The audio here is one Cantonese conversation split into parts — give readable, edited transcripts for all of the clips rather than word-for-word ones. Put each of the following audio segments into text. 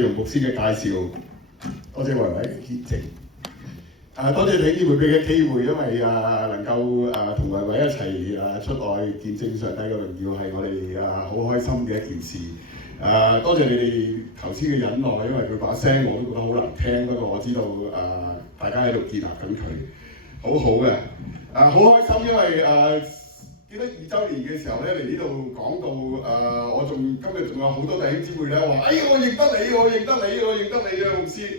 容牧師嘅介紹，多謝維維嘅見證。多謝弟兄姊妹俾嘅機會，因為能夠同維維一齊出外見證上帝嘅榮耀，係我哋好開心嘅一件事。多謝你哋頭先嘅忍耐，因為佢把聲我都覺得好難聽，不過我知道大家喺度建立緊佢，好好嘅。好開心，因為記得2週年嘅時候咧，嚟呢度講到我今日仲有好多弟兄姊妹咧話：我認得你，我認得你，我認得你啊，牧師！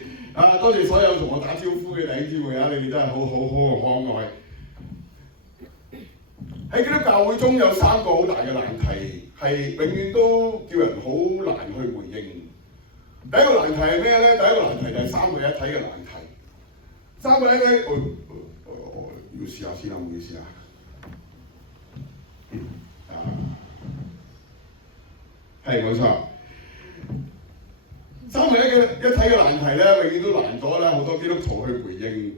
多謝所有同我打招呼嘅弟兄姊妹啊，你哋真係好可愛。喺基督教會中有3個好大嘅難題，係永遠都叫人好難去回應。第一個難題係咩咧？第一個難題就係三位一體嘅難題。三位一體，要試下先啦，唔好意思啊。係冇錯，三位一體嘅難題咧，永遠都難咗咧好多基督徒去回應。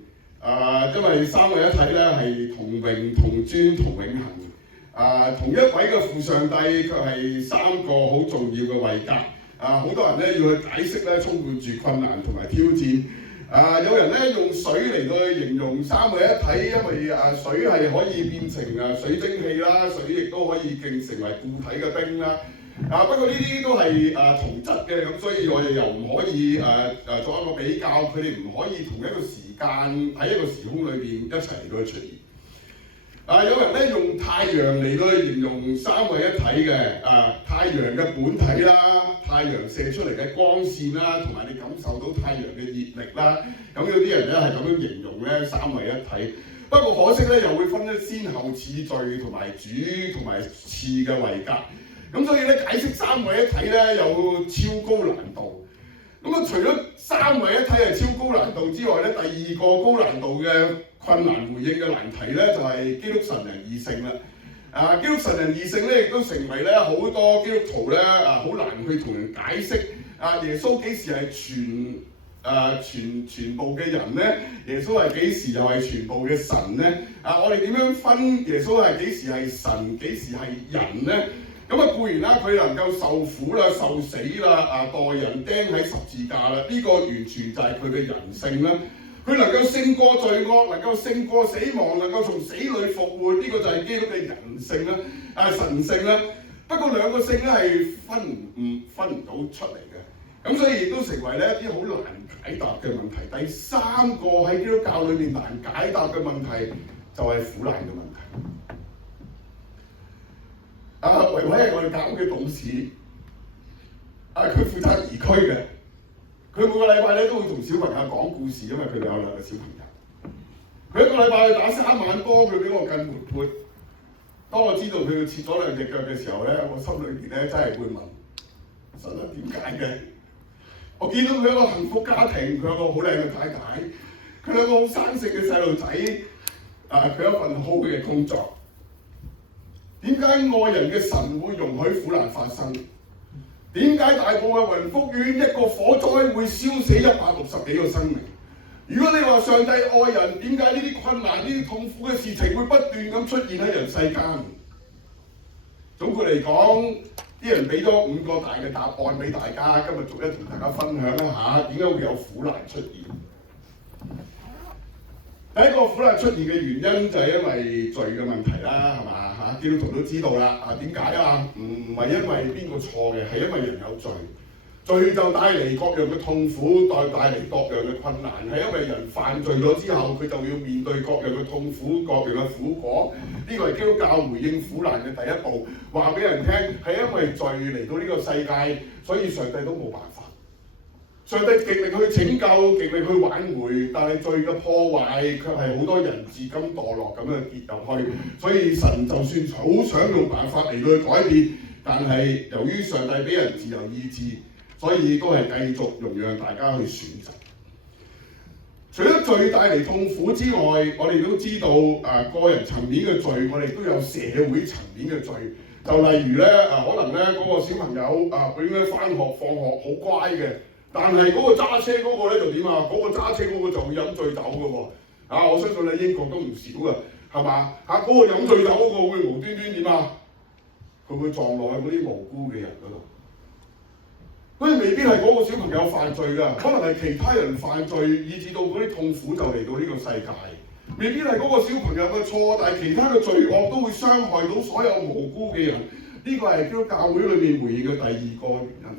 因為三位一體咧係同榮、同尊、同永恆。同一位嘅父上帝，卻係3個好重要嘅位格。好多人咧要去解釋咧，充滿住困難同埋挑戰。有人咧用水嚟到去形容三位一體，因為水係可以變成水蒸氣啦，水亦都可以成為固體嘅冰啦。不過呢啲都係同質嘅，咁所以我哋又唔可以作一個比較，佢哋唔可以同一個時間喺一個時空裏邊一齊嚟到出現。有人咧用太陽嚟到去形容三位一體嘅，太陽嘅本體啦，太陽射出嚟嘅光線啦，同埋你感受到太陽嘅熱力啦，咁有啲人咧係咁樣形容咧三位一體。不過可惜咧又會分咗先後次序同埋主同埋次嘅位格。咁所以咧解釋三位一體咧有超高難度。咁除咗三位一體係超高難度之外咧，第2個高難度嘅困難回應嘅難題咧就係基督神人二性啦。基督神人二性咧亦都成為咧好多基督徒咧好難去同人解釋。耶穌幾時係全部嘅人咧？耶穌係幾時又係全部嘅神咧？我哋點樣分耶穌係幾時係神，幾時係人咧？咁固然啦，佢能夠受苦啦、受死啦、代人釘喺十字架啦，呢個完全就係佢嘅人性啦。佢能夠勝過罪惡，能夠勝過死亡，能夠從死裏復活，呢個就係基督嘅人性啦、神性啦。不過兩個性咧係分唔到出嚟嘅，咁所以亦都成為咧一啲好難解答嘅問題。第3個喺基督教裏面難解答嘅問題就係苦難嘅問題。維維係我哋教會嘅董事，佢負責兒區嘅，佢每個禮拜咧都會同小朋友講故事，因為佢哋有2個小朋友。佢一個禮拜去打3晚波，佢比我更活潑。當我知道佢切咗2隻腳嘅時候咧，我心裏邊咧真係會問：神啊，點解嘅？我見到佢一個幸福家庭，佢有個好靚嘅太太，佢有個好生性嘅細路仔，佢有一份好嘅工作。點解愛人嘅神會容許苦難發生？點解大埔嘅雲福苑一個火災會燒死160幾個生命？如果你話上帝愛人，點解呢啲困難、呢啲痛苦嘅事情會不斷咁出現喺人世間？總括嚟講，啲人俾咗5個大嘅答案俾大家，今日逐一同大家分享一下點解會有苦難出現。第一個苦難出現嘅原因就係因為罪嘅問題啦，係嘛？基督徒都知道啦。點解啊？唔係因為邊個錯嘅，係因為人有罪。罪就帶嚟各樣嘅痛苦，帶嚟各樣嘅困難。係因為人犯罪咗之後，佢就要面對各樣嘅痛苦、各樣嘅苦果。呢個係基督教回應苦難嘅第一步，話俾人聽係因為罪嚟到呢個世界，所以上帝都冇辦法。上帝極力去拯救，極力去挽回，但係罪嘅破壞卻係好多人自甘墮落咁樣跌入去。所以神就算好想用辦法嚟到去改變，但係由於上帝俾人自由意志，所以都係繼續容讓大家去選擇。除咗罪帶嚟痛苦之外，我哋都知道個人層面嘅罪，我哋都有社會層面嘅罪。就例如咧可能咧嗰個小朋友佢應該返學放學好乖嘅。但係嗰個揸車嗰個咧就點啊？嗰個揸車嗰個就會飲醉酒嘅喎。我相信喺英國都唔少嘅，係嘛？嗰個飲醉酒嗰個會無端端點啊？佢會撞落去嗰啲無辜嘅人嗰度。所以未必係嗰個小朋友犯罪㗎，可能係其他人犯罪，以致到嗰啲痛苦就嚟到呢個世界。未必係嗰個小朋友嘅錯，但係其他嘅罪惡都會傷害到所有無辜嘅人。呢個係基督教會裏面回應嘅第二個原因。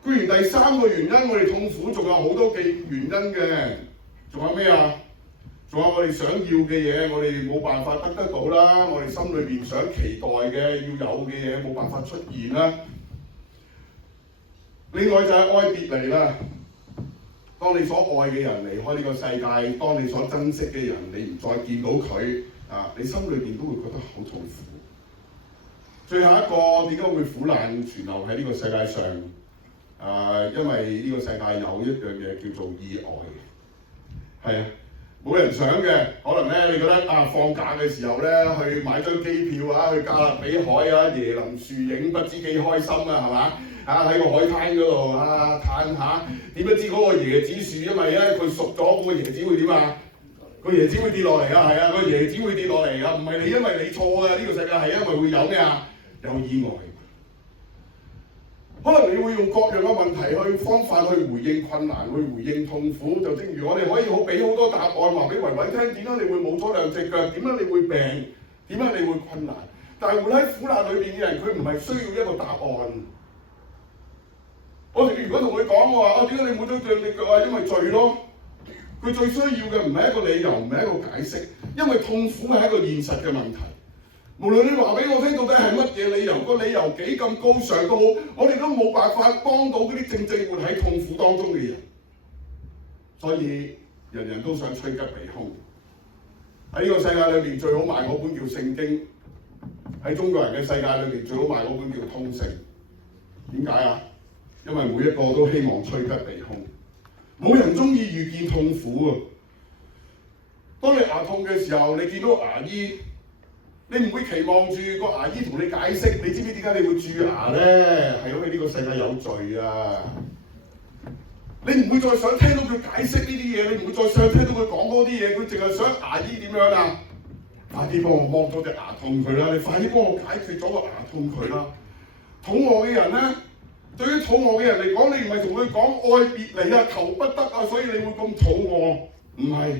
固然第三個原因，我哋痛苦仲有好多嘅原因嘅，仲有咩啊？仲有我哋想要嘅嘢，我哋冇辦法得到啦。我哋心裏邊想期待嘅、要有嘅嘢冇辦法出現啦。另外就係愛別離啦。當你所愛嘅人離開呢個世界，當你所珍惜嘅人你唔再見到佢啊，你心裏邊都會覺得好痛苦。最後一個點解會苦難存留喺呢個世界上？因為呢個世界有一樣嘢叫做意外，係啊，冇人想嘅。可能咧，你覺得放假嘅時候咧，去買張機票啊，去加勒比海啊，椰林樹影，不知幾開心啊，係嘛？喺個海灘嗰度嘆下，點不知嗰個椰子樹，因為咧佢熟咗，個椰子會點啊？個椰子會跌落嚟啊，係啊，個椰子會跌落嚟啊，唔係你因為你錯啊，呢個世界係因為會有咩啊？有意外。可能你會用各樣嘅問題方法去回應困難，去回應痛苦。就正如我哋可以俾好多答案話俾維維聽，點解你會冇咗兩隻腳？點解你會病？點解你會困難？但係活喺苦難裏邊嘅人，佢唔係需要一個答案。我哋如果同佢講我話點解你冇咗兩隻腳啊？因為罪咯。佢最需要嘅唔係一個理由，唔係一個解釋，因為痛苦係一個現實嘅問題。無論你話俾我聽到底係乜嘢理由，個理由幾咁高尚都好，我哋都冇辦法幫到嗰啲正正活喺痛苦當中嘅人。所以人人都想趨吉避凶。喺呢個世界裏邊最好賣嗰本叫聖經，喺中國人嘅世界裏邊最好賣嗰本叫通勝。點解啊？因為每一個都希望趨吉避凶，冇人中意遇見痛苦啊！當你牙痛嘅時候，你見到牙醫，你唔會期望住個牙醫同你解釋，你知唔知點解你會蛀牙咧？係因為呢個世界有罪啊！你唔會再想聽到佢解釋呢啲嘢，你唔會再想聽到佢講嗰啲嘢，佢淨係想牙醫點樣啊？快啲幫我剝咗隻牙痛佢啦！你快啲幫我解決咗個牙痛佢啦！肚餓嘅人咧，對於肚餓嘅人嚟講，你唔係同佢講愛別離啊、求不得啊，所以你會咁肚餓，唔係。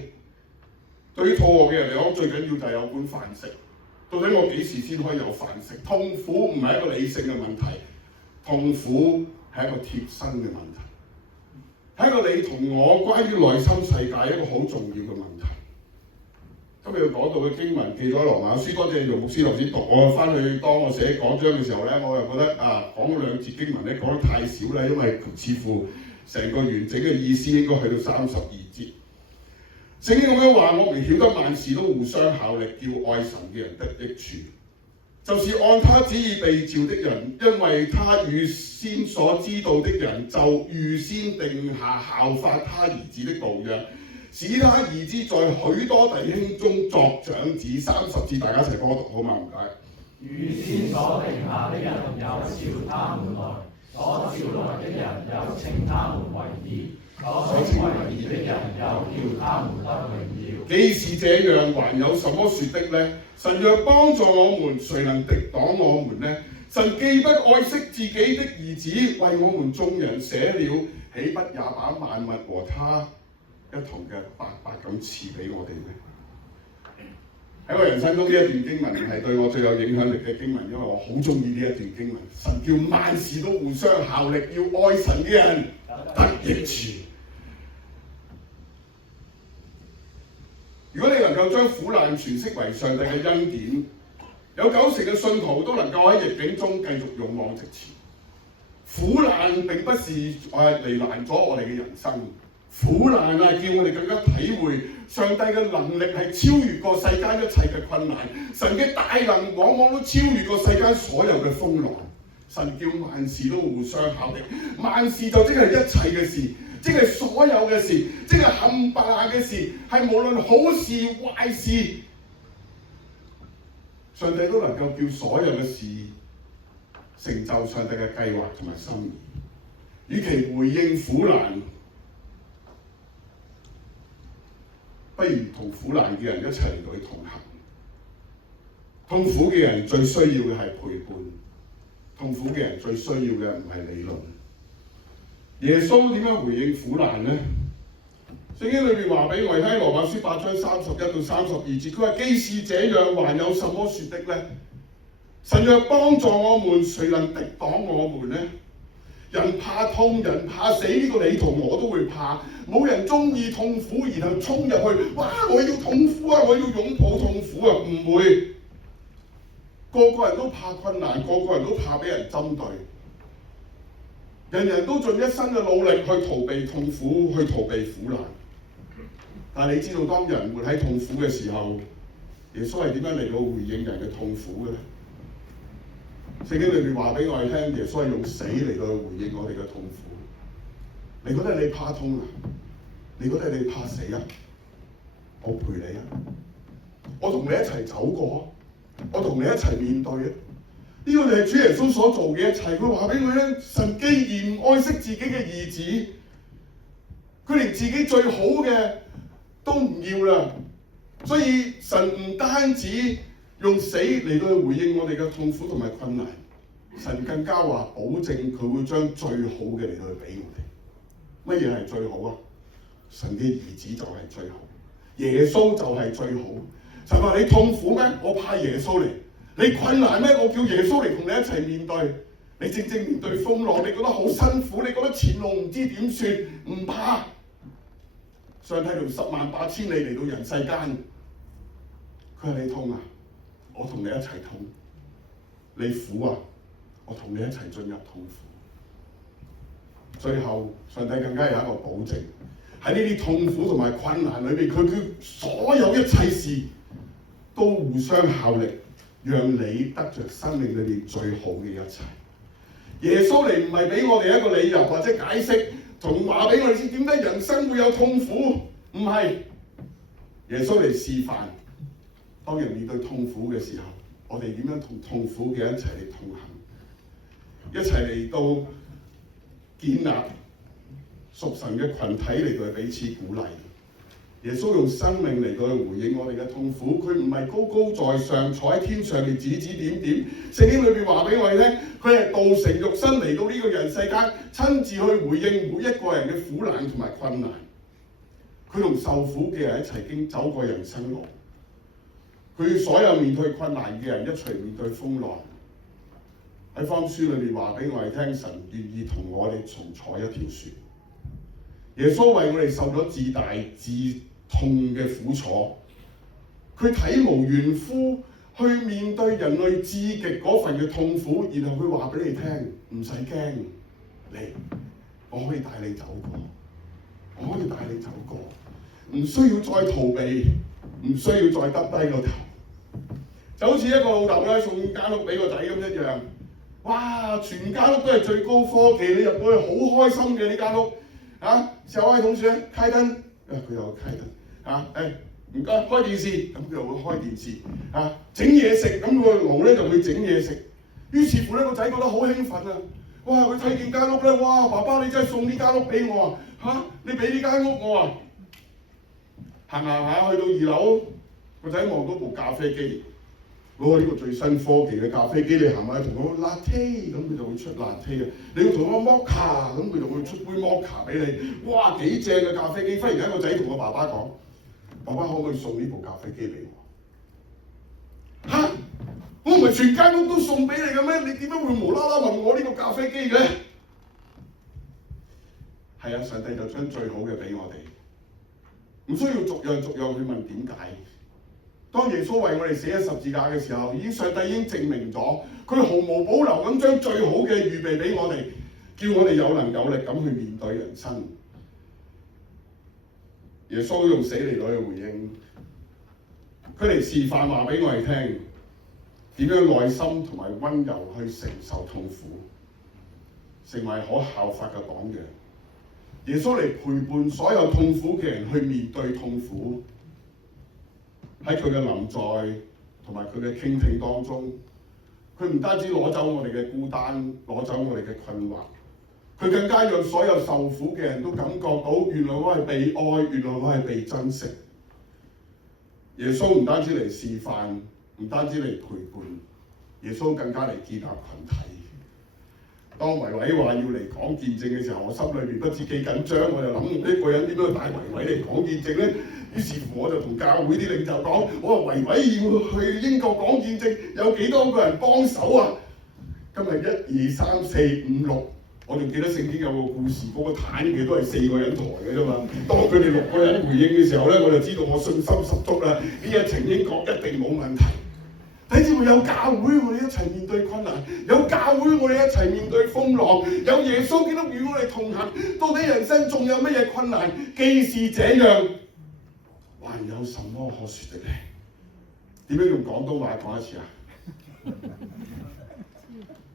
對於肚餓嘅人嚟講，最緊要就係有碗飯食。到底我幾時先可以有飯食？痛苦唔係一個理性嘅問題，痛苦係一個貼身嘅問題，係一個你同我關於內心世界一個好重要嘅問題。今日要講到嘅經文記咗喺羅馬書，多謝楊牧師頭先讀。我翻去當我寫講章嘅時候咧，我又覺得講嗰兩節經文咧講得太少咧，因為似乎成個完整嘅意思應該去到32節。聖經咁樣話，我們曉得萬事都互相效力，叫愛神嘅人得益處，就是按他旨意被召的人，因為他預先所知道的人，就預先定下效法他兒子的模樣，使他兒子在許多弟兄中作長子。30節大家一齊幫我讀好嘛？唔該。預先所定下的人，又召他們來；所召來的人，又稱他們為義。所稱為義的人，又叫他們得榮耀。既是這樣，還有什麼説的呢？神若幫助我們，誰能敵擋我們呢？神既不愛惜自己的兒子，為我們眾人捨了，豈不也把萬物和他一同嘅白白咁賜俾我哋呢？喺我人生中呢一段經文係對我最有影響力嘅經文，因為我好中意呢一段經文。神叫萬事都互相效力，要愛神嘅人得益處。如果你能夠將苦難詮釋為上帝嘅恩典，有90%嘅信徒都能夠喺逆境中繼續勇往直前。苦難並不是嚟難咗我哋嘅人生，苦難叫我哋更加體會上帝嘅能力係超越過世間一切嘅困難，神嘅大能往往都超越過世間所有嘅風浪。神叫萬事都互相效力，萬事就即係一切嘅事。即係所有嘅事，即係冚唪唥嘅事，係無論好事壞事，上帝都能夠叫所有嘅事成就上帝嘅計劃同埋心意。與其回應苦難，不如同苦難嘅人一齊嚟到去同行。痛苦嘅人最需要嘅係陪伴，痛苦嘅人最需要嘅唔係理論。耶穌點樣回應苦難呢？聖經裏邊話俾我哋聽，羅馬書8章31到32節，佢話：既是這樣，還有什麼説的呢？神若幫助我們，誰能敵擋我們呢？人怕痛，人怕死，呢個你同我都會怕。冇人中意痛苦，然後衝入去，哇！我要痛苦啊！我要擁抱痛苦啊！唔會，個個人都怕困難，個個人都怕俾人針對，人人都盡一生嘅努力去逃避痛苦，去逃避苦難。但係你知道，當人活喺痛苦嘅時候，耶穌係點樣嚟到回應人嘅痛苦嘅咧？聖經裏面話俾我哋聽，耶穌係用死嚟到回應我哋嘅痛苦。你覺得你怕痛啊？你覺得你怕死啊？我陪你啊！我同你一齊走過，我同你一齊面對啊！呢個就係主耶穌所做嘅一切。佢話俾我聽，神既然愛惜自己嘅兒子，佢連自己最好嘅都唔要啦。所以神唔單止用死嚟到回應我哋嘅痛苦同埋困難，神更加話保證佢會將最好嘅嚟到去俾我哋。乜嘢係最好啊？神嘅兒子就係最好，耶穌就係最好。神話你痛苦咩？我派耶穌嚟。你困難咩？我叫耶穌嚟同你一齊面對。你正正面對風浪，你覺得好辛苦，你覺得前路唔知點算，唔怕。上帝用108000里嚟到人世間，佢話你痛啊，我同你一齊痛；你苦啊，我同你一齊進入痛苦。最後，上帝更加有一個保證，喺呢啲痛苦同埋困難裏邊，佢所有一切事都互相效力，讓你得着生命裏邊最好嘅一切。耶穌嚟唔係俾我哋一個理由或者解釋，同話俾我哋知點解人生會有痛苦，唔係。耶穌嚟示範，當人面對痛苦嘅時候，我哋點樣同痛苦嘅一齊嚟同行，一齊嚟到建立屬神嘅群體嚟到彼此鼓勵。耶穌用生命嚟到回應我哋嘅痛苦，佢唔係高高在上坐喺天上嘅指指點點。聖經裏邊話俾我哋聽，佢係道成肉身嚟到呢個人世間，親自去回應每一個人嘅苦難同埋困難。佢同受苦嘅人一齊經走過人生路，佢所有面對困難嘅人一齊面對風浪。喺福音書裏面話俾我哋聽，神願意同我哋同坐一條船。耶穌為我哋受咗至大至痛嘅苦楚，佢體無完膚去面對人類至極嗰份嘅痛苦，然後佢話俾你聽，唔使驚，嚟，我可以帶你走過，我可以帶你走過，唔需要再逃避，唔需要再耷低個頭，就好似一個老豆咧送間屋俾個仔咁一樣。哇！全間屋都係最高科技，你入到去好開心嘅呢間屋。小愛同學開燈，佢又開燈。唔該開電視，咁佢又會開電視。整嘢食，咁個爐咧就會整嘢食。於是乎咧，個仔覺得好興奮啊！哇！佢睇見間屋咧，哇！爸爸你真係送呢間屋俾我啊！你俾呢間屋我啊！行下去到2樓，個仔望到部咖啡機。呢個最新科技嘅咖啡機，你行埋同我latte，咁佢就會出latte啊！你要同我mocha，咁佢就會出杯mocha俾你。哇！幾正嘅咖啡機！忽然間個仔同我爸爸講：爸爸可唔可以送呢部咖啡機俾我？嚇！我唔係全間屋都送俾你嘅咩？你點解會無啦啦問我呢個咖啡機嘅？係啊，上帝就將最好嘅俾我哋，唔需要逐樣逐樣去問點解。當耶穌為我哋死喺十字架嘅時候，上帝已經證明咗，佢毫無保留咁將最好嘅預備俾我哋，叫我哋有能有力咁去面對人生。耶穌用死嚟到去回應，佢嚟示範話俾我哋聽，點樣耐心同埋溫柔去承受痛苦，成為可效法嘅榜樣。耶穌嚟陪伴所有痛苦嘅人去面對痛苦。喺佢嘅臨在同埋佢嘅傾聽當中，佢唔單止攞走我哋嘅孤單，攞走我哋嘅困惑，佢更加讓所有受苦嘅人都感覺到，原來我係被愛，原來我係被珍惜。耶穌唔單止嚟示範，唔單止嚟陪伴，耶穌更加嚟建立群體。當維維話要嚟講見證嘅時候，我心裏邊不知幾緊張，我就諗呢個人點樣帶維維嚟講見證咧？於是乎我就同教會啲領袖講，我話維維要去英國講見證，有幾多個人幫手啊？今日1、2、3、4、5、6，我仲記得聖經有個故事，嗰個攤嘅都係4個人抬嘅啫嘛。當佢哋6個人回應嘅時候咧，我就知道我信心十足啦。呢一程英國一定冇問題。睇住有教會，我哋一齊面對困難；有教會，我哋一齊面對風浪；有耶穌基督與我哋同行。到底人生仲有乜嘢困難？既是這樣，還有什麼可説的呢？點樣用廣東話講一次啊？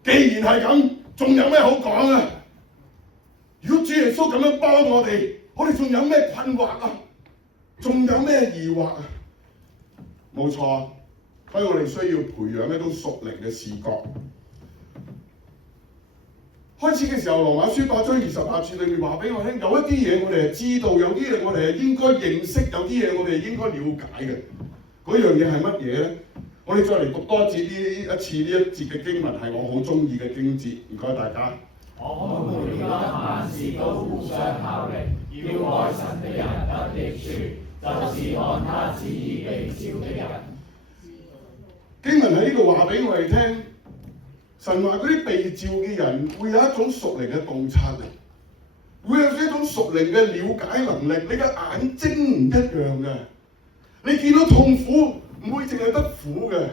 既然係咁，仲有咩好講啊？如果主耶穌咁樣幫我哋仲有咩困惑啊？仲有咩疑惑啊？冇錯。所以我哋需要培養一種屬靈嘅視覺。開始嘅時候，《羅馬書》8章28節裏面話俾我聽，有一啲嘢我哋係知道，有啲嘢我哋係應該認識，有啲嘢我哋應該了解嘅。嗰樣嘢係乜嘢咧？我哋再嚟讀多一次呢一節嘅經文，係我好中意嘅經節。唔該大家。我們如今萬事都互相效力，要愛神的人得益處，就是按他旨意被召的人。經文喺呢度話俾我哋聽，神話嗰啲被召嘅人會有一種屬靈嘅洞察力，會有一種屬靈嘅了解能力。你嘅眼睛唔一樣嘅，你見到痛苦唔會淨係得苦嘅，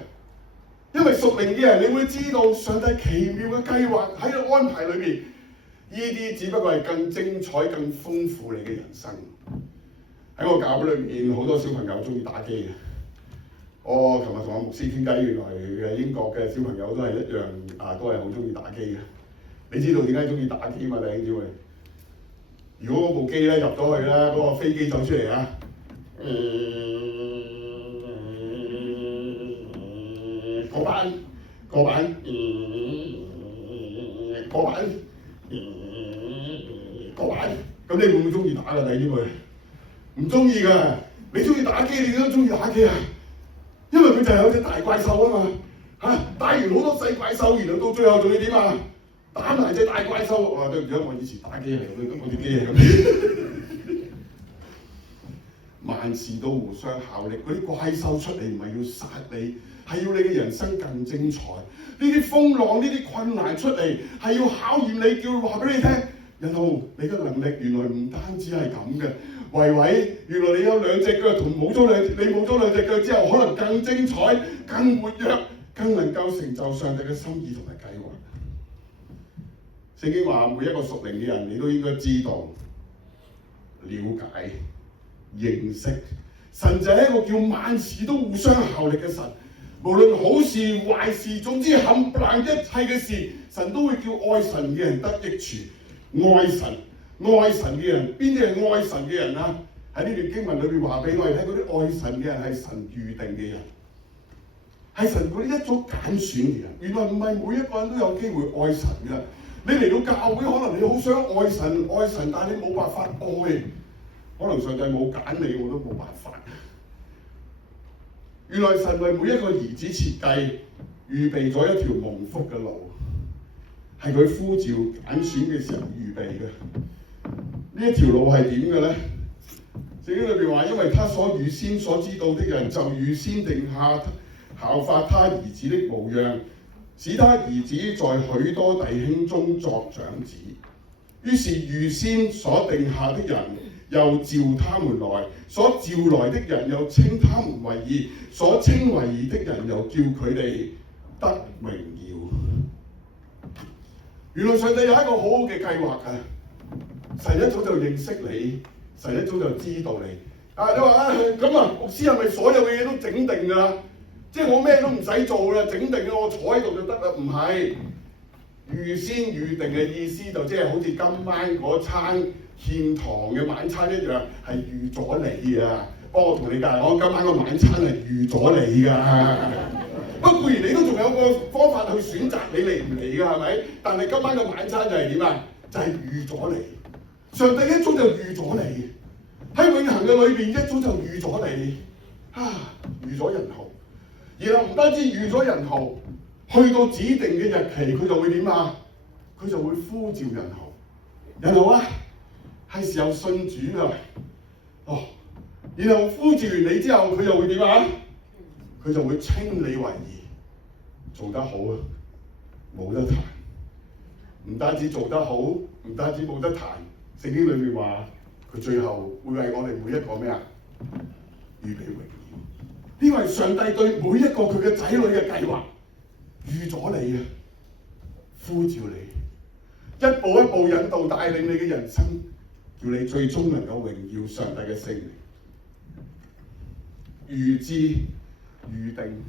因為屬靈嘅人你會知道上帝奇妙嘅計劃喺個安排裏邊，呢啲只不過係更精彩、更豐富你嘅人生。喺我教會裏面，好多小朋友中意打機嘅。我琴日同阿牧師傾偈，原來嘅英國嘅小朋友都係一樣都係好中意打機嘅。你知道點解中意打機嘛？弟兄姊妹，如果嗰部機咧入咗去咧，嗰個飛機走出嚟啊，過板，咁你會唔會中意打㗎？弟兄姊妹，唔中意㗎。你中意打機，你都中意打機啊？因為佢就係有隻大怪獸啊嘛，打完好多細怪獸，然後到最後仲要點啊？打埋隻大怪獸。哇！對唔住，我以前打機嚟，我啲機係咁。萬事都互相效力，嗰啲怪獸出嚟唔係要殺你，係要你嘅人生更精彩。呢啲風浪、呢啲困難出嚟係要考驗你，叫佢話俾你聽。然後你嘅能力原來唔單止係咁嘅。維維，原來你有2隻腳，同你冇咗2隻腳之後，可能更精彩、更活躍、更能夠成就上帝嘅心意同埋計劃。聖經話每一個屬靈嘅人，你都應該知道、了解、認識。神就係一個叫萬事都互相效力嘅神，無論好事壞事，總之冚唪唥一切嘅事，神都會叫愛神嘅人得益處。愛神嘅人，邊啲係愛神嘅人啊？喺呢段經文裏邊話俾我哋聽，嗰啲愛神嘅人係神預定嘅人，係神嗰啲一早揀選嘅人。原來唔係每一個人都有機會愛神㗎。你嚟到教會，可能你好想愛神，但係你冇辦法愛，可能上帝冇揀你，我都冇辦法。原來神為每一個兒子設計、預備咗一條蒙福嘅路。係佢呼召揀選嘅時候預備嘅。呢一條路係點嘅咧？聖經裏邊話，因為他所預先所知道的人，就預先定下效法他兒子的模樣，使他兒子在許多弟兄中作長子。於是預先所定下的人，又召他們來；所召來的人，又稱他們為義；所稱為義的人，又叫佢哋得榮耀。原來上帝有一個好好嘅計劃㗎，神一早就認識你，神一早就知道你。你話咁牧師係咪所有嘅嘢都整定㗎啦？即係我咩都唔使做啦，整定嘅我坐喺度就得啦？唔係，預先預定嘅意思就即係好似今晚嗰餐獻堂嘅晚餐一樣，係預咗你㗎。不過我同你講，今晚個晚餐係預咗你㗎。不過固然你都仲有個方法去選擇你嚟唔嚟㗎，係咪？但係今晚嘅晚餐就係點啊？就係預咗你。上帝一早就預咗你，喺永恆嘅裏邊一早就預咗你，預咗人後，然後唔單止預咗人後，去到指定嘅日期佢就會點啊？佢就會呼召人後，人後啊，係時候信主啦。哦，然後呼召完你之後，佢就會點啊？佢就會稱你為義，做得好啊，冇得彈。唔單止做得好，唔單止冇得彈，聖經裏面話佢最後會為我哋每一個咩啊？預備榮耀。呢個係上帝對每一個佢嘅仔女嘅計劃，預咗你啊，呼召你，一步一步引導帶領你嘅人生，叫你最終能夠榮耀上帝嘅聖名。預知預定，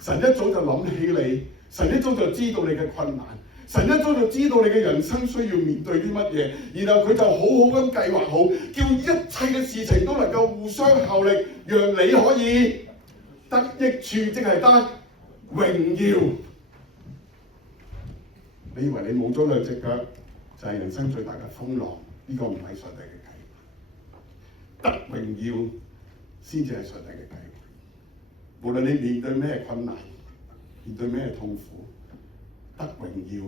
神一早就諗起你，神一早就知道你嘅困難，神一早就知道你嘅人生需要面對啲乜嘢，然後佢就好好咁計劃好，叫一切嘅事情都能夠互相效力，讓你可以得益處，即係得榮耀。你以為你冇咗兩隻腳就係人生最大嘅風浪？呢個唔係上帝嘅計劃，得榮耀先至係上帝嘅計劃。無論你面對咩困難，面對咩痛苦，得榮耀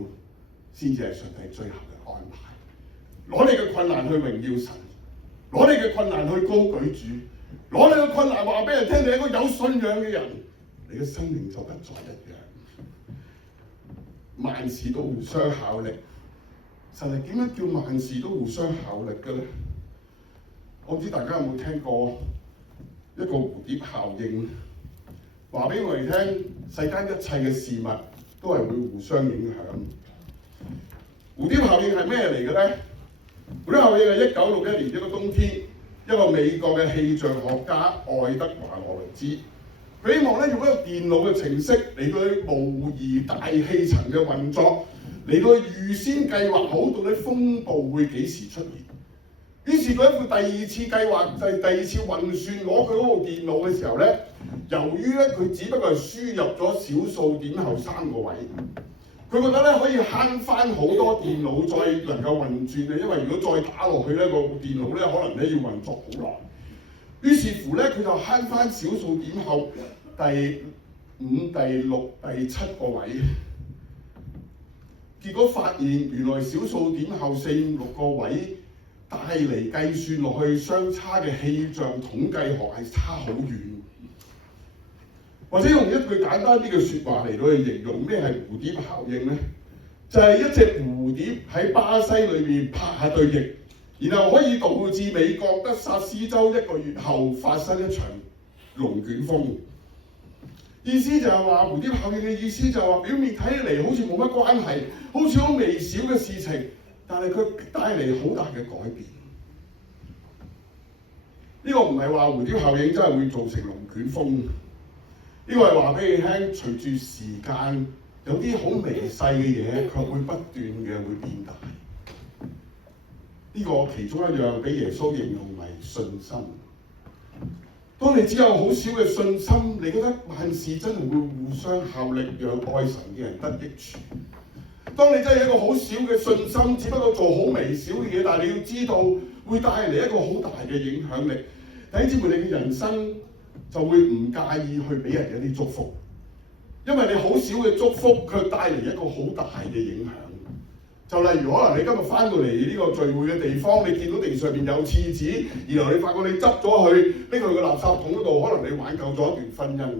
先至係上帝最後嘅安排。攞你嘅困難去榮耀神，攞你嘅困難去高舉主，攞你嘅困難話俾人聽，你係一個有信仰嘅人，你嘅生命就不再一樣。萬事都互相效力，神係點樣叫萬事都互相效力嘅咧？我唔知大家有冇聽過一個蝴蝶效應，話俾我哋聽，世間一切嘅事物都係會互相影響。蝴蝶效應係咩嚟嘅咧？蝴蝶效應係1961年一個冬天，一個美國嘅氣象學家愛德華羅維茲，佢希望咧用一個電腦嘅程式嚟到去模擬大氣層嘅運作，嚟到去預先計劃好到底風暴會幾時出現。於是佢一副第二次計劃，就係第二次運算攞佢嗰部電腦嘅時候咧，由於咧佢只不過係輸入咗小數點後3個位，佢覺得咧可以慳翻好多電腦再能夠運轉嘅，因為如果再打落去咧個電腦咧可能咧要運作好耐。於是乎咧佢就慳翻小數點後第5、第6、第7個位，結果發現原來小數點後4、5、6個位帶嚟計算落去相差嘅氣象統計學係差好遠。或者用一句簡單啲嘅説話嚟到去形容咩係蝴蝶效應咧，就係一隻蝴蝶喺巴西裏面拍下對翼，然後可以導致美國德薩斯州1個月後發生一場龍捲風。意思就係話蝴蝶效應嘅意思就係話表面睇起嚟好似冇乜關係，好似好微小嘅事情，但係佢帶嚟好大嘅改變。呢個唔係話蝴蝶效應真係會造成龍捲風，呢個係話俾你聽，隨住時間有啲好微細嘅嘢，佢會不斷嘅會變大。呢個其中一樣俾耶穌形容為信心。當你只有好少嘅信心，你覺得萬事真係會互相效力，讓愛神嘅人得益處。當你真係一個好少嘅信心，只不過做好微小嘅嘢，但係你要知道會帶嚟一個好大嘅影響力。弟兄姊妹，你嘅人生就會唔介意去俾人一啲祝福，因為你好少嘅祝福，佢帶嚟一個好大嘅影響。就例如可能你今日翻到嚟呢個聚會嘅地方，你見到地上面有廁紙，然後你發覺你執咗佢拎去個垃圾桶嗰度，可能你挽救咗一段婚姻。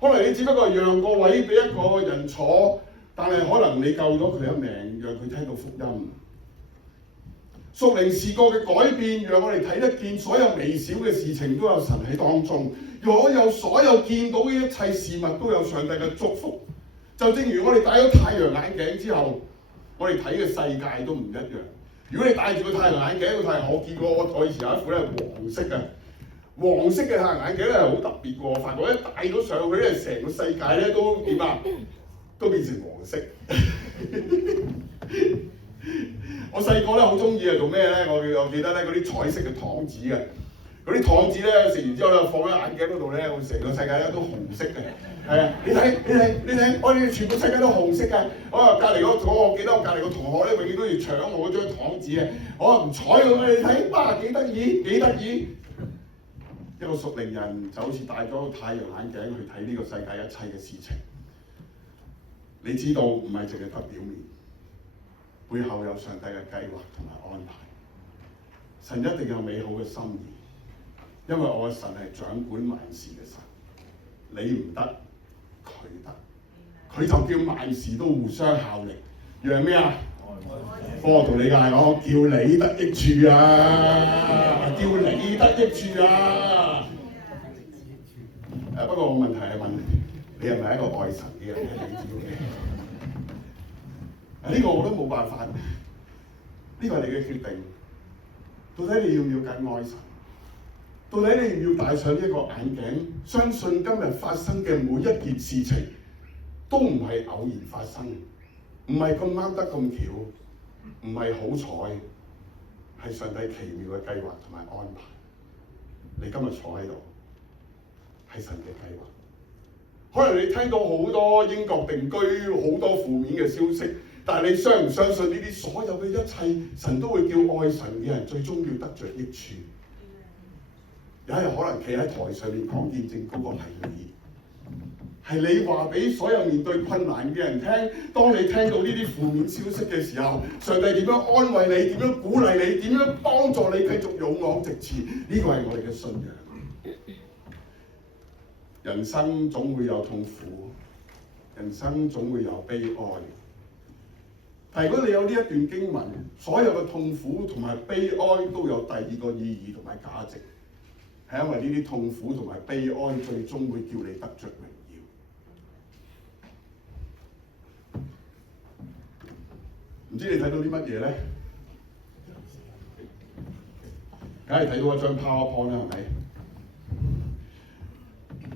可能你只不過讓個位俾一個人坐，但係可能你救咗佢一命，讓佢聽到福音。屬靈視覺嘅改變，讓我哋睇得見所有微小嘅事情都有神喺當中，所有見到嘅一切事物都有上帝嘅祝福。就正如我哋戴咗太陽眼鏡之後，我哋睇嘅世界都唔一樣。如果你戴住個太陽眼鏡，我見過我以前有一副咧黃色嘅，黃色嘅太陽眼鏡咧係好特別喎。發覺一戴咗上去咧，成個世界咧都點啊？都變成黃色。我細個咧好中意係做咩咧？我記得咧嗰啲彩色嘅糖紙嘅，嗰啲糖紙咧食完之後咧放喺眼鏡嗰度咧，我成個世界咧都紅色嘅。係啊，你睇，我哋全部世界都紅色嘅。隔離我記得我隔離個同學咧，永遠都要搶我嗰張糖紙嘅。我唔睬佢，你睇，哇幾得意，幾得意！一個屬靈人就好似戴咗個太陽眼鏡去睇呢個世界一切嘅事情。你知道唔係淨係得表面，背後有上帝嘅計劃同埋安排。神一定有美好嘅心意，因為我嘅神係掌管萬事嘅神。你唔得，佢得，佢就叫萬事都互相效力，讓咩啊？我同你講，叫你得益處啊！叫你得益處啊！不過我問題係問你係咪一個愛神嘅人咧？你知嘅。呢個我都冇辦法，呢個係你嘅決定。到底你要唔要緊愛神？到底你要唔要戴上呢一個眼鏡，相信今日發生嘅每一件事情都唔係偶然發生，唔係咁啱得咁巧，唔係好彩，係上帝奇妙嘅計劃同埋安排。你今日坐喺度，係神嘅計劃。可能你聽到好多英國定居好多負面嘅消息，但係你相唔相信呢啲所有嘅一切，神都會叫愛神嘅人最終要得着益處？有一日可能企喺台上面講見證嗰個係你話俾所有面對困難嘅人聽。當你聽到呢啲負面消息嘅時候，上帝點樣安慰你？點樣鼓勵你？點樣幫助你繼續勇往直前？呢個係我哋嘅信仰。人生總會有痛苦，人生總會有悲哀。但係如果你有呢一段經文，所有嘅痛苦同埋悲哀都有第二個意義同埋價值，係因為呢啲痛苦同埋悲哀最終會叫你得着榮耀。唔知你睇到啲乜嘢咧？梗係睇到一張 PowerPoint 啦，係咪？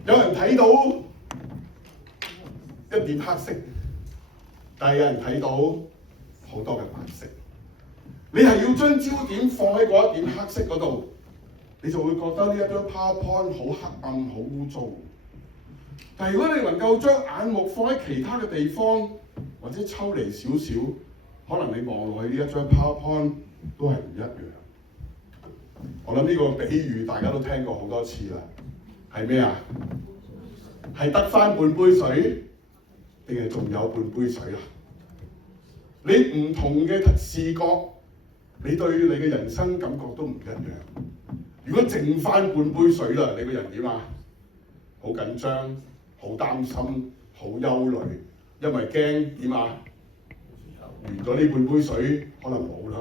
有人睇到一點黑色，但係有人睇到好多嘅白色。你係要將焦點放喺嗰一點黑色嗰度，你就會覺得呢一張 PowerPoint 好黑暗、好污糟。但係如果你能夠將眼目放喺其他嘅地方，或者抽離少少，可能你望落去呢一張 PowerPoint 都係唔一樣。我諗呢個比喻大家都聽過好多次啦。係咩啊？係得返半杯水，定係仲有半杯水啊？你唔同嘅視覺，你對你嘅人生感覺都唔一樣。如果剩返半杯水啦，你個人點啊？好緊張，好擔心，好憂慮，因為驚點啊？完咗呢半杯水，可能冇啦。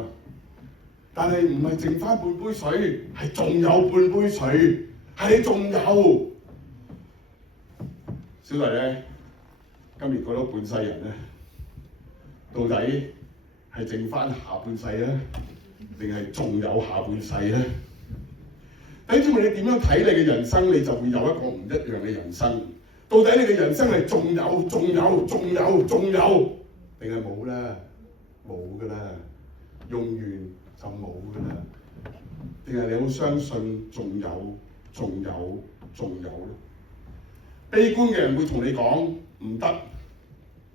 但係唔係剩返半杯水，係仲有半杯水。係你仲有，小弟咧，今年過咗半世人咧，到底係剩翻下半世咧，定係仲有下半世咧？弟兄姊妹，你點樣睇你嘅人生，你就會有一個唔一樣嘅人生。到底你嘅人生係仲有，定係冇啦？冇㗎啦，用完就冇㗎啦。定係你好相信仲有咧？悲觀嘅人會同你講唔得，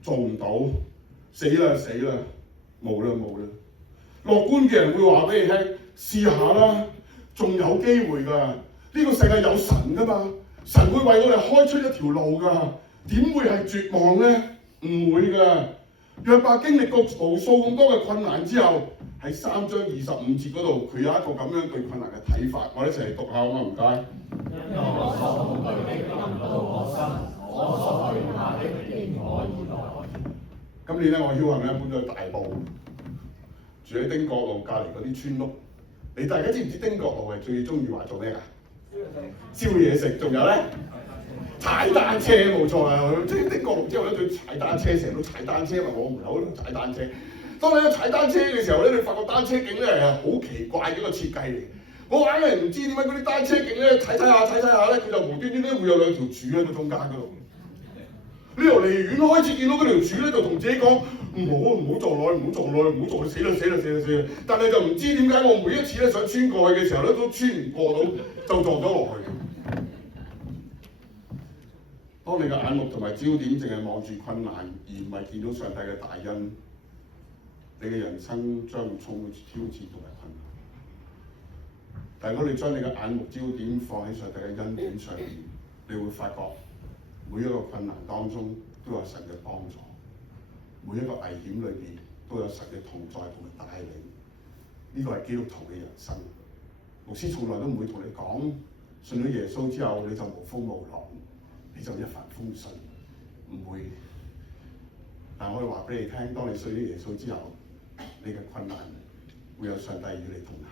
做唔到，死啦，冇啦。樂觀嘅人會話俾你聽，試下啦，仲有機會㗎。呢個世界有神㗎嘛，神會為我哋開出一條路㗎，點會係絕望咧？唔會㗎。約伯經歷過無數咁多嘅困難之後，喺3章25節嗰度，佢有一個咁樣對困難嘅睇法，我哋一齊嚟讀下好嗎？唔該。因我所恐懼的臨到我身，我所懼怕的迎我而來。今年咧，我僥倖咧搬咗去大埔，住喺丁角路隔離嗰啲村屋。你大家知唔知丁角路係最中意話做咩㗎？燒嘢食，仲有咧踩單車，冇錯啦。即係丁角路之後咧，佢踩單車，成日都踩單車，因為我門口都踩單車。當你踩單車嘅時候咧，你發覺單車徑咧係好奇怪嘅一個設計嚟。我硬係唔知點解嗰啲單車徑咧踩下咧，佢就無端端咧會有兩條柱喺個中間嗰度。你由離遠開始見到嗰條柱咧，就同自己講唔好撞落去，死啦！但係就唔知點解我每一次咧想穿過去嘅時候咧，都穿唔過到，就撞咗落去。當你嘅眼目同埋焦點淨係望住困難，而唔係見到上帝嘅大恩，你嘅人生將會充滿挑戰同埋困難。但係如果你將你嘅眼目焦點放喺上帝嘅恩典上面，你會發覺每一個困難當中都有神嘅幫助。每一個危險裏邊都有神嘅同在同埋帶領。呢個係基督徒嘅人生。牧師從來都唔會同你講，信咗耶穌之後你就無風無浪，你就一帆風順，唔會。但我可以話俾你聽，當你信咗耶穌之後，你嘅困難會有上帝與你同行，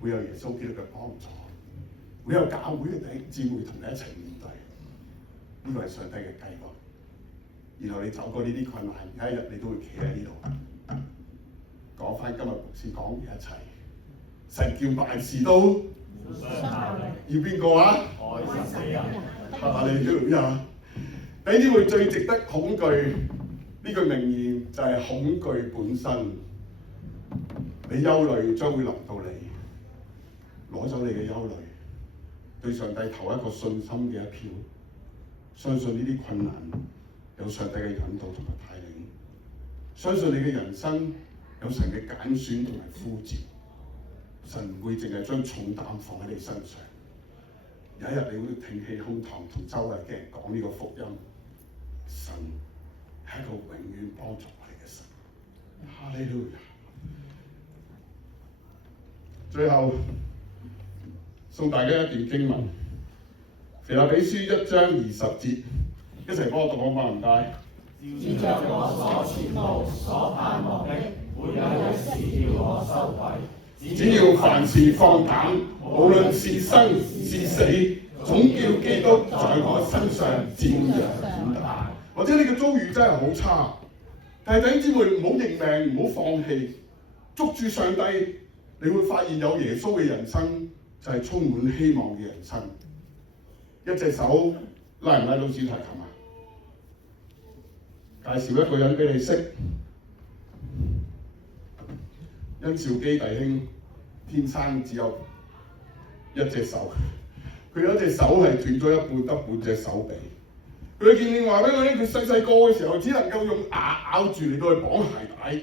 會有耶穌基督嘅幫助，會有教會嘅弟兄姊妹同你一齊面對。呢個係上帝嘅計劃。然後你走過呢啲困難，有一日你都會企喺呢度講翻今日牧師講嘅一切。神叫萬事都要邊個啊？愛神嘅人。哈利路亞！你呢會最值得恐懼呢句名言就係恐懼本身。你憂慮將會臨到你，攞走你嘅憂慮，對上帝投一個信心嘅一票，相信呢啲困難有上帝嘅引導同埋帶領，相信你嘅人生有神嘅揀選同埋呼召。神唔會淨係將重擔放喺你身上，有一日你會挺起胸膛同周圍嘅人講呢個福音。神係一個永遠幫助我哋嘅神。哈利路亞！最後送大家一段經文，腓立比書1章20節，一齊幫我讀好嗎？唔該。照着我所傳道所盼望的，沒有一事叫我羞愧。只要凡事放膽，無論是生是死，總叫基督在我身上照樣顯大。或者你嘅遭遇真係好差，但係弟兄姊妹唔好認命，唔好放棄，捉住上帝，你會發現有耶穌嘅人生就係充滿希望嘅人生。一隻手拉唔拉到主題琴啊？介紹一個人俾你識。殷兆基弟兄天生只有一隻手，佢有一隻手係斷咗一半，得半隻手臂。佢見你話俾我聽，佢細細個嘅時候只能夠用牙咬住嚟到去綁鞋帶。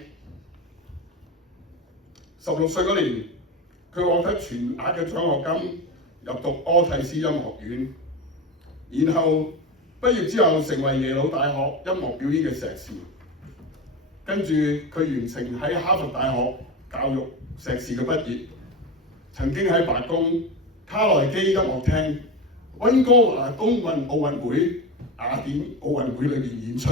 16歲嗰年，佢獲得全額嘅獎學金入讀柯蒂斯音樂院，然後畢業之後成為耶魯大學音樂表演嘅碩士。跟住佢完成喺哈佛大學教育碩士嘅畢業，曾經喺白宮、卡內基音樂廳、溫哥華冬運奧運會、雅典奧運會裏邊演出，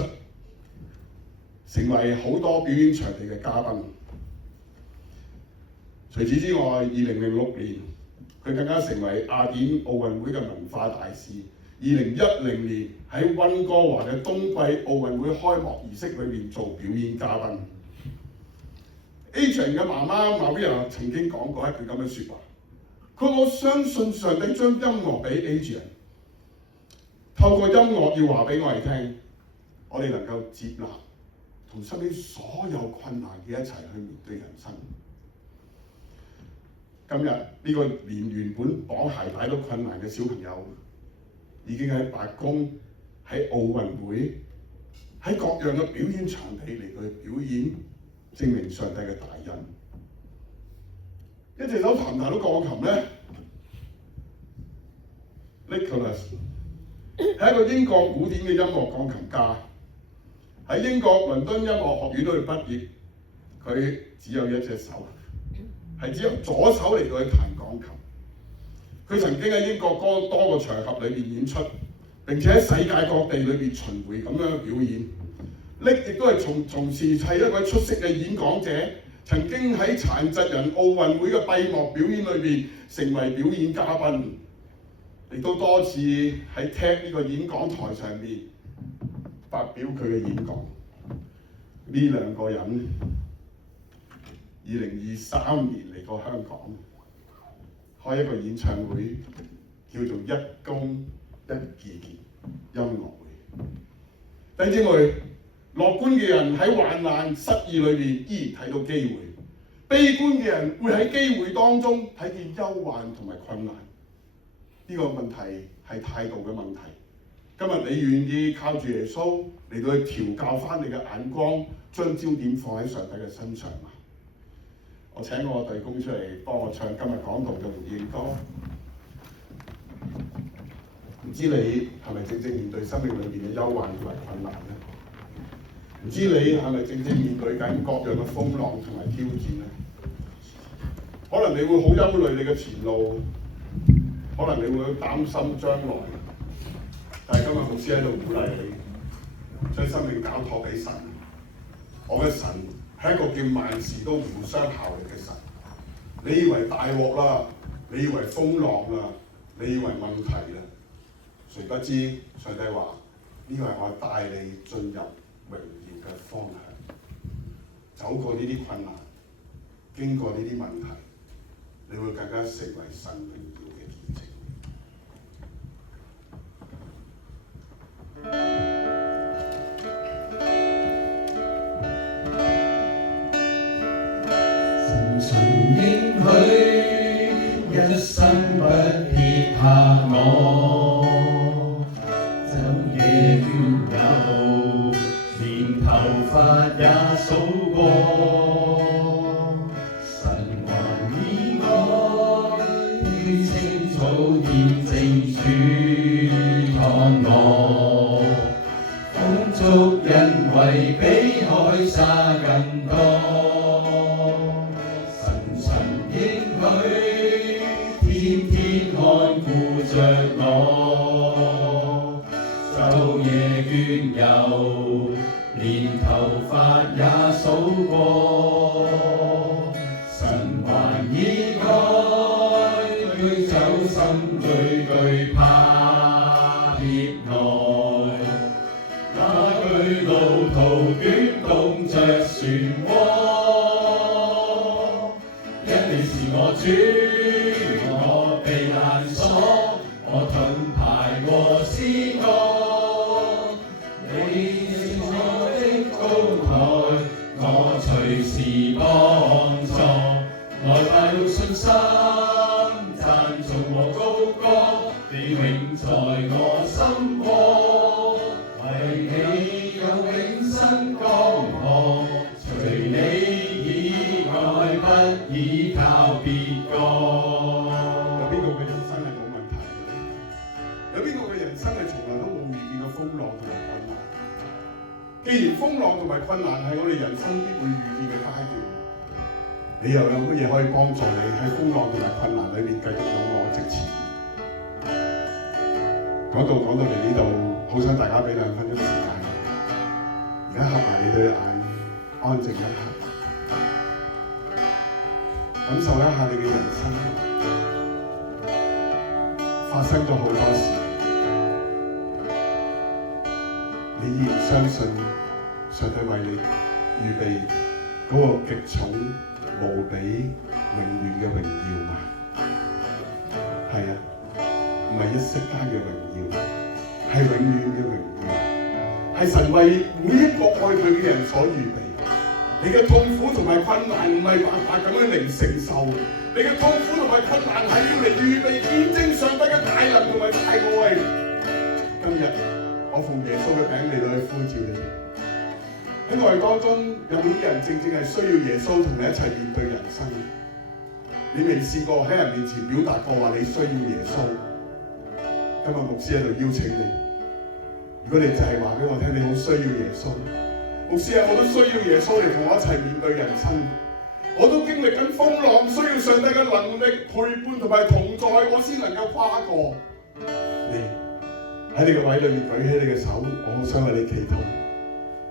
成為好多表演場地嘅嘉賓。除此之外，2006年佢更加成為雅典奧運會嘅文化大使。2010年喺溫哥華嘅冬季奧運會開幕儀式裏邊做表演嘉賓。Adrian 嘅媽媽 Maria 曾經講過一句咁嘅説話，佢話：我相信上帝將音樂俾 Adrian， 透過音樂要話俾我哋聽，我哋能夠接納同身邊所有困難嘅一齊去面對人生。今日呢個連原本綁鞋帶都困難嘅小朋友，已經喺白宮、喺奧運會、喺各樣嘅表演場地嚟到去表演，證明上帝嘅大恩。一隻手彈唔彈到鋼琴咧 ？Nicholas 係一個英國古典嘅音樂鋼琴家，喺英國倫敦音樂學院度畢業。佢只有一隻手，係只有左手嚟到去彈鋼琴。佢曾經喺英國多個場合裏邊演出，並且喺世界各地裏邊巡迴咁樣表演。Nick 亦都係從事係一位出色嘅演講者，曾經喺殘疾人奧運會嘅閉幕表演裏邊成為表演嘉賓，亦都多次喺 TED 呢個演講台上面發表佢嘅演講。呢兩個人2023年嚟過香港，開一個演唱會，叫做一公一義音樂會。弟兄姊妹，樂觀嘅人喺患難失意裏邊依然睇到機會，悲觀嘅人會喺機會當中睇見憂患同埋困難。呢個問題係態度嘅問題。今日你願意靠住耶穌嚟到去調教翻你嘅眼光，將焦點放喺上帝嘅身上嘛？我請我弟兄出嚟幫我唱今日講道嘅回應歌。唔知你係咪正正面對生命裏邊嘅憂患同埋困難咧？唔知你係咪正正面對緊各樣嘅風浪同埋挑戰咧？可能你會好憂慮你嘅前路，可能你會擔心將來。但係今日牧師喺度鼓勵你，將生命交託俾神。我嘅神係一個叫萬事都互相效力嘅神。你以為大鑊啦，你以為風浪啦，你以為問題啦，誰不知上帝話呢個係我帶你進入榮耀嘅方向。走過呢啲困難，經過呢啲問題，你會更加成為神榮耀嘅見證。神應許一生不撇下我，晝夜眷佑，連頭髮也數過。神還以愛青草見證主看我，豐足恩惠比海沙更多。天天看顧着我，晝夜眷佑，連頭髮也數過。神還以愛驅走心最懼怕劫來，那巨路途捲動着漩渦，因你是我主。避難所，我盾牌和詩歌，你是我的高台，我隨時幫助。來吧，用信心讚頌和高歌，你永在我心窩，為你有永生江河，除你以外不倚靠別個。既然風浪同埋困難係我哋人生必會遇見嘅階段，你又有乜嘢可以幫助你喺風浪同埋困難裏面繼續勇往直前？講到嚟呢度，好想大家俾2分鐘時間，而家合埋你對眼，安靜一下，感受一下你嘅人生發生咗好多事，你依然相信上帝為你預備嗰個極重無比永遠嘅榮耀嘛？係啊，唔係一息間嘅榮耀，係永遠嘅榮耀，係神為每一個愛佢嘅人所預備。你嘅痛苦同埋困難唔係辦法咁樣嚟承受，你嘅痛苦同埋困難係要嚟預備見證上帝嘅大能同埋大愛。今日我奉耶穌嘅名嚟到去呼召你。喺我哋當中有冇啲人正正係需要耶穌同你一齊面對人生？你未試過喺人面前表達過話你需要耶穌？今日牧師喺度邀請你。如果你就係話俾我聽你好需要耶穌，牧師啊，我都需要耶穌嚟同我一齊面對人生。我都經歷緊風浪，需要上帝嘅能力陪伴同埋同在，我先能夠跨過。你喺你個位裏面舉起你嘅手，我好想為你祈禱。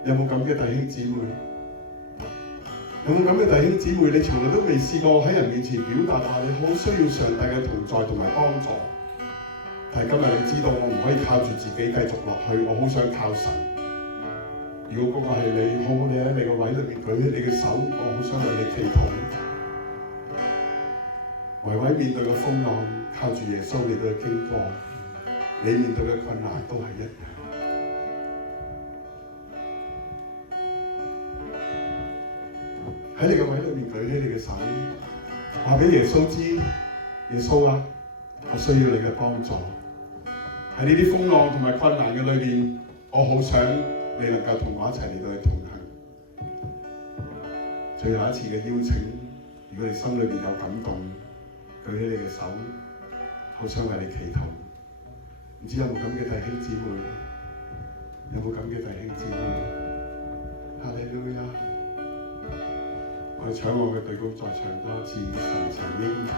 有冇咁嘅弟兄姊妹？有冇咁嘅弟兄姊妹？你從來都未試過喺人面前表達話你好需要上帝嘅同在同埋幫助。但係今日你知道我唔可以靠住自己繼續落去，我好想靠神。如果嗰個係你，好，你喺你個位裏面舉起你嘅手，我好想為你祈禱。維維面對嘅風浪，靠住耶穌嚟到去經過，你面對嘅困難都係一樣。喺你個位裏面舉起你嘅手，話俾耶穌知，耶穌啊，我需要你嘅幫助。喺呢啲風浪同埋困難嘅裏邊，我好想你能夠同我一齊嚟到去同行。最後一次嘅邀請，如果你心裏邊有感動，舉起你嘅手，好想為你祈禱。唔知有冇咁嘅弟兄姊妹？有冇咁嘅弟兄姊妹？哈利路亞！我哋搶我嘅隊曲再唱多次，神曾應許。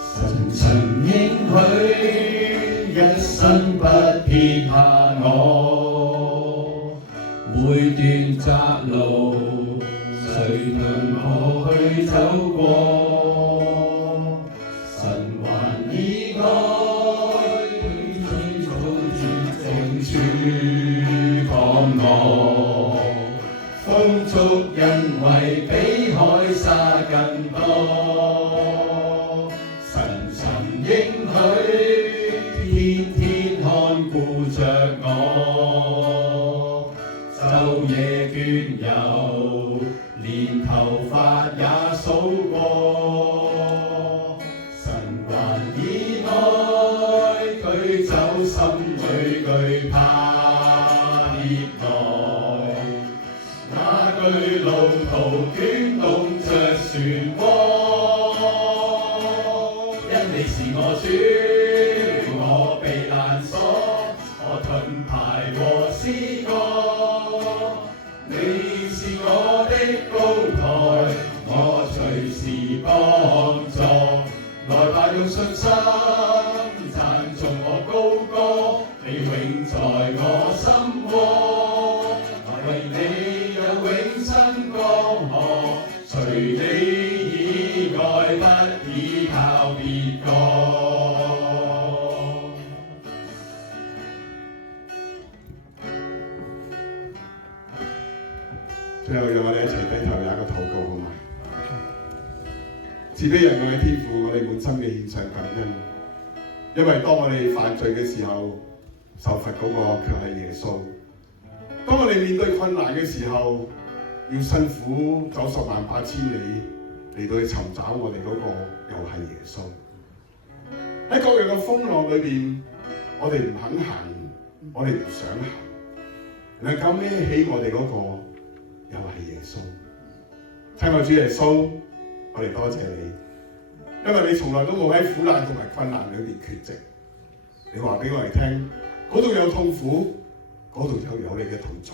神曾應許一生不撇下我，每段窄路誰能可去走過？神還以愛天早絕正處降落，豐足恩惠比海沙更多。神曾應許天天看顧着我，晝夜眷佑，連頭髮也數過。神還以愛驅走心裏懼怕孽來，那巨路途捲動着漩渦。你是我主，我避難所，我盾牌和詩歌。你是我的高台，我隨時幫助。來吧，用信心讚頌我高歌，你永在我心窩。為你有永生江河，除你以外不依靠別個。最後讓我哋一齊低頭有一個禱告好嗎？慈悲仁愛嘅天父，我哋滿心嘅獻上感恩，因為當我哋犯罪嘅時候，受罰嗰個卻係耶穌。當我哋面對困難嘅時候，要辛苦走108000里嚟到去尋找我哋嗰個又係耶穌。喺各樣嘅風浪裏邊，我哋唔肯行，我哋唔想行，能夠孭起我哋嗰個又係耶穌。親愛主耶穌，我哋多謝你，因為你從來都冇喺苦難同埋困難裏邊缺席。你話俾我哋聽，嗰度有痛苦，嗰度就有你嘅同在；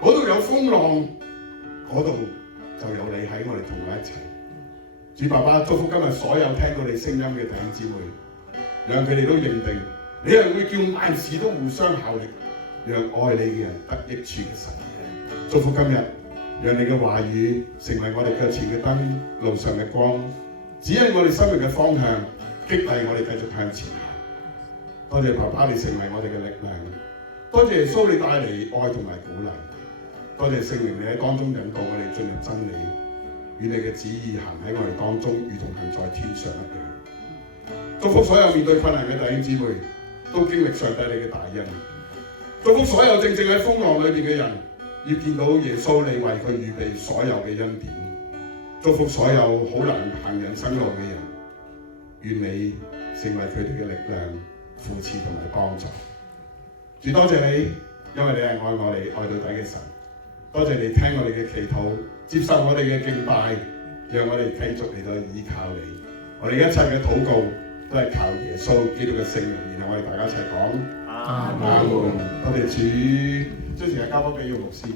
嗰度有風浪，嗰度就有你喺我哋同我一齊。主爸爸，祝福今日所有聽到你聲音嘅弟兄姊妹，讓佢哋都認定你係會叫萬事都互相效力，讓愛你嘅人得益處嘅神。祝福今日，讓你嘅話語成為我哋腳前嘅燈，路上嘅光，指引我哋生命嘅方向，激勵我哋繼續向前行。多謝爸爸，你成為我哋嘅力量。多謝耶穌，你帶嚟愛同埋鼓勵。多謝聖靈，你喺當中引導我哋進入真理，與你嘅旨意行喺我哋當中，如同行在天上一樣。祝福所有面對困難嘅弟兄姊妹，都經歷上帝你嘅大恩。祝福所有正喺風浪裏邊嘅人，要見到耶穌你為佢預備所有嘅恩典。祝福所有好難行人生路嘅人，願你成為佢哋嘅力量、扶持同埋幫助。主多謝你，因為你係愛我哋愛到底嘅神。多謝你聽我哋嘅祈禱，接受我哋嘅敬拜，讓我哋繼續嚟到依靠你。我哋一切嘅禱告都係靠耶穌基督嘅聖名，然後我哋大家一齊講阿門。多謝主，將時間交翻俾姚牧師。